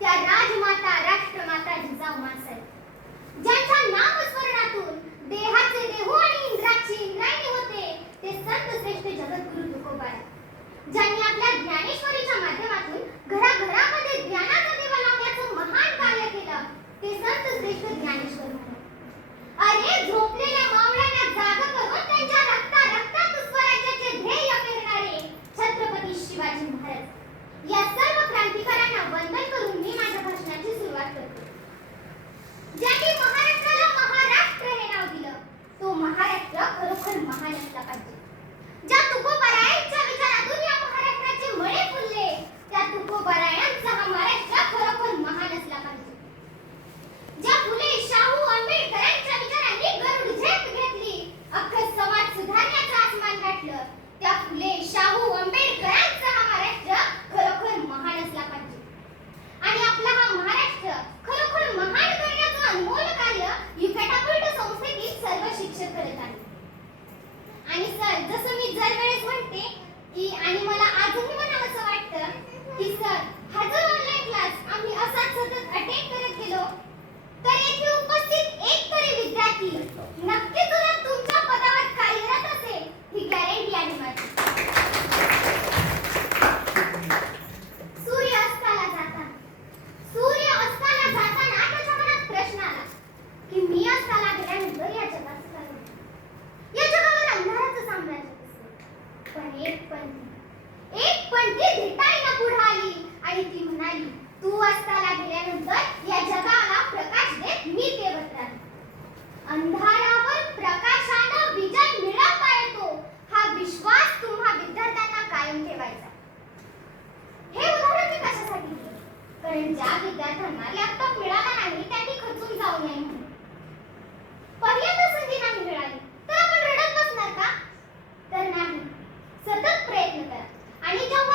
त्या राजमाता राष्ट्रमाता जिजाऊ माँसाहेब, ज्यांच्या नामस्मरणातून देहाचे देहू आणि इंद्राची इंद्रायणी होते ते संत श्रेष्ठ जगद्गुरु तुकोबाराय, ज्यांनी आपल्या ज्ञानेश्वरीच्या माध्यमातून घराघरामध्ये ज्ञानाचा दिवा लावण्याचं महान कार्य केलं ते संत श्रेष्ठ ज्ञानेश्वर महाराज. अरे झोपलेल्या मावळ्यांना जाग करून त्यांच्या रक्तात स्वराज्याचे ध्येय पेरणारे छत्रपती शिवाजी महाराज या सर्व क्रांतिकारकांना वंदन करून मी माझ्या भाषणाची सुरुवात करतो. ज्यांनी महाराष्ट्राला महाराष्ट्र हे नाव दिलं तो महाराष्ट्र खरोखर महान असला पाहिजे. ज्या तुकोबारायांच्या विचारातून या महाराष्ट्राचे मळे फुलले त्या तुकोबारायांचा हा महाराष्ट्र खरोखर महान असला पाहिजे. ज्या फुले शाहू आंबेडकरांच्या विचारांनी गरुड झेप घेतली अख्खं समाज सुधारण्याचं आसमान गाठलं त्या फुले शाहू आंबेडकरांचा हा महाराष्ट्र खरोखर महान असला पाहिजे. आणि आपला हा महाराष्ट्र खरोखर महान करण्याचं अनमोल कार्य युकॅटापुल्ट संस्थेतील सर्व शिक्षक करत आहेत. आणि सर, जसं मी दरवेळेस म्हणते की आणि मला आजही म्हणावंसं वाटतं की सर, हा जर ऑनलाईन क्लास आम्ही असाच सतत अटेंड करत गेलो तर येथे उपस्थित एक तरी विद्यार्थी नक्कीच उद्या तुमच्या पदावर कार्यरत असेल ही गॅरंटी आहे माझी. सूर्य अस्ताला जाताना त्याच्या मनात प्रश्न आला की मी अस्ताला गेल्यानंतर या जगाचं काय होईल? या जगावर अंधाराचं साम्राज्य दिसलं. पण एक पंथी धिटाईनं पुढे आली आणि ती म्हणाली, तू अस्ताला गेल्यानंतर या जगाला प्रकाश देत मी तेवत राहीन. अंधारावर प्रकाशानं विजय मिळवता येतो हा विश्वास तुम्हा विद्यार्थ्यांना कायम ठेवायचा. हे उदाहरण मी कशासाठी दिलं? कारण ज्या विद्यार्थ्यांना लॅपटॉप मिळाला नाही त्यांनी खचून जाऊ नये म्हणून. पहिल्यांदा संधी नाही मिळाली तर आपण रडत बसणार का? तर नाही, सतत प्रयत्न करा आणि जेव्हा